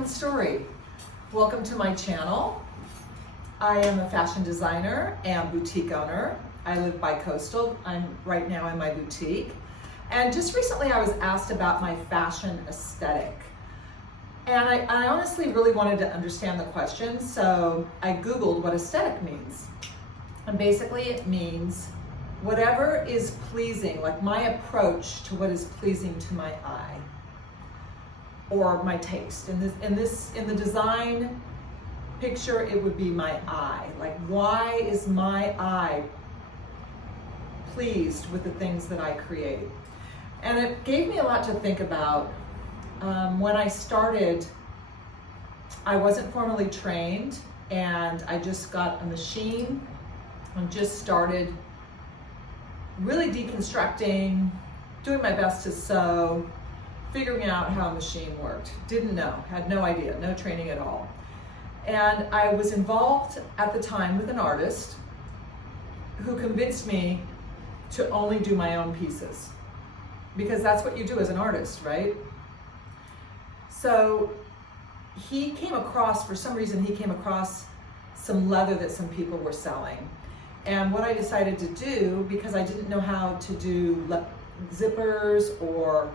and story. Welcome to my channel. I am a fashion designer and boutique owner. I live bi-coastal. I'm right now in my boutique. And just recently I was asked about my fashion aesthetic. And I honestly really wanted to understand the question, so I Googled what aesthetic means. And basically it means whatever is pleasing, like my approach to what is pleasing to my eye or my taste. In the design picture, it would be my eye. Like, why is my eye pleased with the things that I create? And it gave me a lot to think about. When I started, I wasn't formally trained, and I just got a machine and just started really deconstructing, doing my best to sew, figuring out how a machine worked. Didn't know, had no idea, no training at all. And I was involved at the time with an artist who convinced me to only do my own pieces, because that's what you do as an artist, right? So he came across, for some reason, he came across some leather that some people were selling. And what I decided to do, because I didn't know how to do zippers or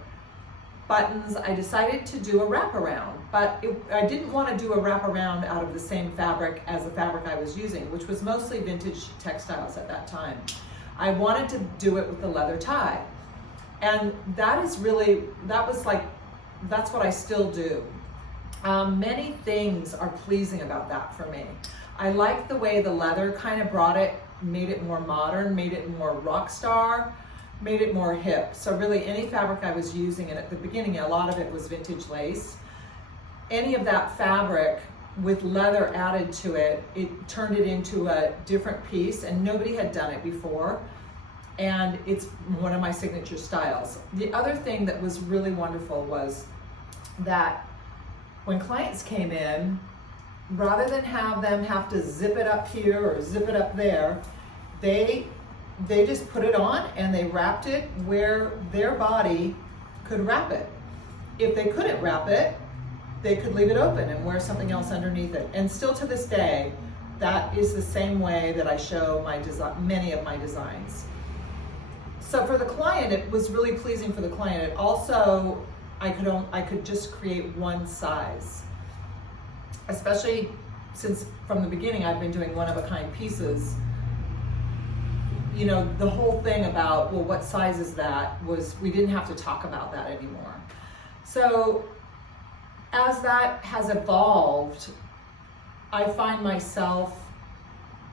buttons, I decided to do a wraparound. But I didn't want to do a wraparound out of the same fabric as the fabric I was using, which was mostly vintage textiles at that time. I wanted to do it with the leather tie. And that's what I still do. Many things are pleasing about that for me. I like the way the leather kind of made it more modern, made it more rock star, made it more hip. So really any fabric I was using, and at the beginning a lot of it was vintage lace, any of that fabric with leather added to it, it turned it into a different piece, and nobody had done it before. And it's one of my signature styles. The other thing that was really wonderful was that when clients came in, rather than have them have to zip it up here or zip it up there, they just put it on and they wrapped it where their body could wrap it. If they couldn't wrap it, they could leave it open and wear something else underneath it. And still to this day, that is the same way that I show many of my designs. So for the client, it was really pleasing for the client. It also, I could just create one size. Especially since from the beginning I've been doing one-of-a-kind pieces. You know, the whole thing about, well, what size is that, was we didn't have to talk about that anymore. So as that has evolved, I find myself,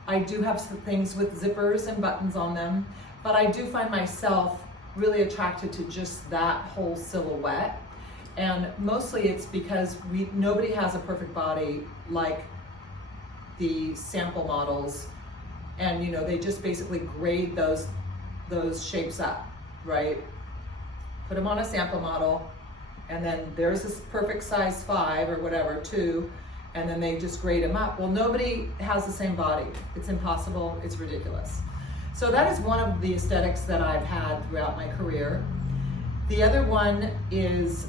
I do have some things with zippers and buttons on them, but I do find myself really attracted to just that whole silhouette. And mostly it's because nobody has a perfect body like the sample models, and you know, they just basically grade those shapes up, right? Put them on a sample model, and then there's this perfect size 5 or whatever, 2, and then they just grade them up. Well, nobody has the same body. It's impossible, it's ridiculous. So that is one of the aesthetics that I've had throughout my career. The other one is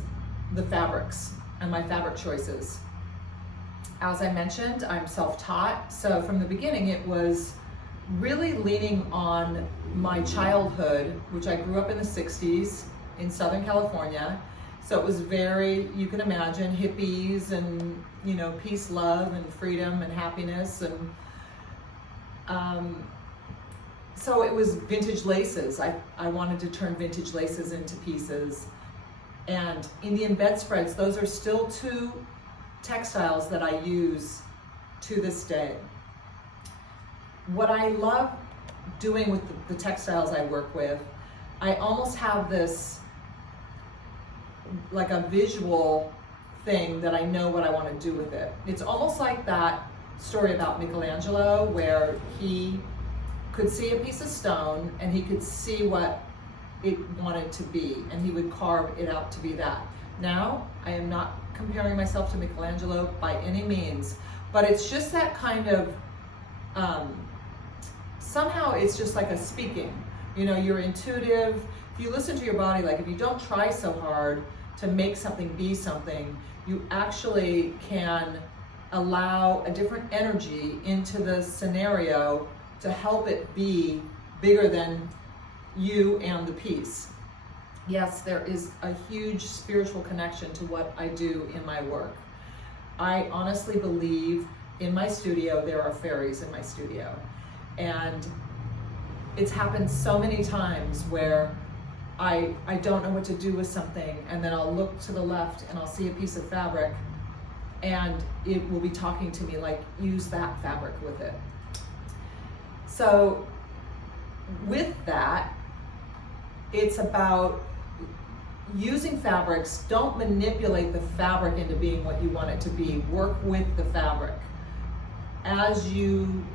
the fabrics and my fabric choices. As I mentioned, I'm self-taught, so from the beginning it was really leaning on my childhood, which I grew up in the 60s in Southern California. So it was very, you can imagine, hippies and, you know, peace, love, and freedom and happiness. And so it was vintage laces. I wanted to turn vintage laces into pieces. And Indian bedspreads, those are still 2 textiles that I use to this day. What I love doing with the textiles I work with, I almost have this, like a visual thing that I know what I want to do with it. It's almost like that story about Michelangelo, where he could see a piece of stone and he could see what it wanted to be, and he would carve it out to be that. Now, I am not comparing myself to Michelangelo by any means, but it's just that kind of, somehow it's just like a speaking. You know, you're intuitive. If you listen to your body, like if you don't try so hard, to make something be something, you actually can allow a different energy into the scenario to help it be bigger than you and the piece. Yes, there is a huge spiritual connection to what I do in my work. I honestly believe in my studio there are fairies in my studio. And it's happened so many times where I don't know what to do with something, and then I'll look to the left and I'll see a piece of fabric and it will be talking to me like, use that fabric with it. So with that, it's about using fabrics. Don't manipulate the fabric into being what you want it to be. Work with the fabric. As you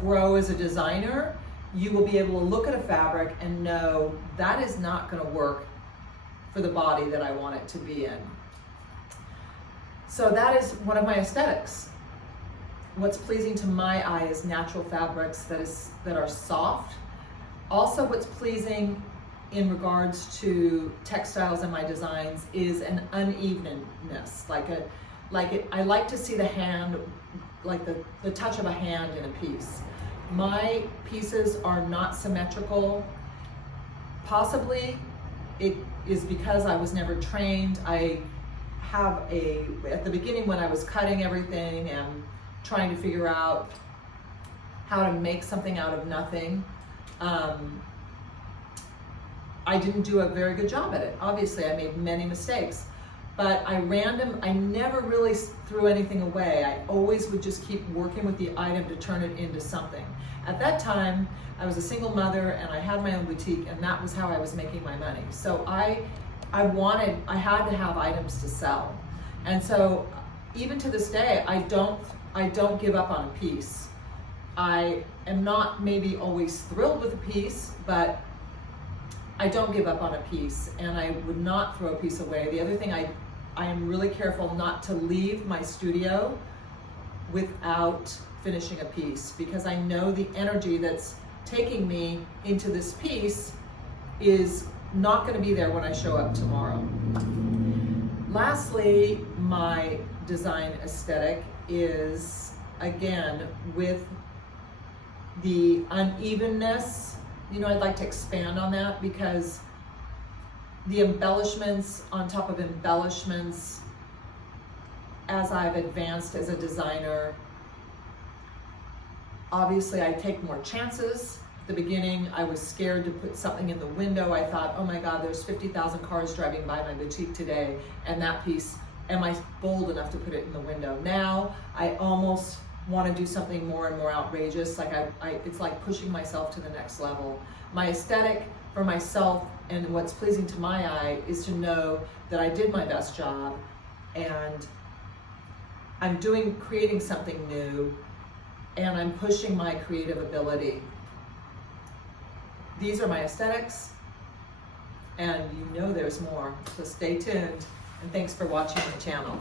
grow as a designer, you will be able to look at a fabric and know that is not going to work for the body that I want it to be in. So that is one of my aesthetics. What's pleasing to my eye is natural fabrics that are soft. Also, what's pleasing in regards to textiles in my designs is an unevenness. I like to see the hand, like the touch of a hand in a piece. My pieces are not symmetrical. Possibly it is because I was never trained. At the beginning when I was cutting everything and trying to figure out how to make something out of nothing, I didn't do a very good job at it. Obviously, I made many mistakes, but I never really threw anything away. I always would just keep working with the item to turn it into something. At that time, I was a single mother and I had my own boutique, and that was how I was making my money. So I had to have items to sell. And so even to this day, I don't give up on a piece. I am not maybe always thrilled with a piece, but I don't give up on a piece, and I would not throw a piece away. The other thing, I am really careful not to leave my studio without finishing a piece, because I know the energy that's taking me into this piece is not going to be there when I show up tomorrow. Lastly, my design aesthetic is, again, with the unevenness. I'd like to expand on that, because the embellishments on top of embellishments, as I've advanced as a designer, obviously I take more chances. At the beginning, I was scared to put something in the window. I thought, oh my God, there's 50,000 cars driving by my boutique today, and that piece, am I bold enough to put it in the window? Now, I almost want to do something more and more outrageous. It's like pushing myself to the next level. My aesthetic for myself and what's pleasing to my eye is to know that I did my best job and I'm creating something new, and I'm pushing my creative ability. These are my aesthetics, and there's more. So stay tuned, and thanks for watching the channel.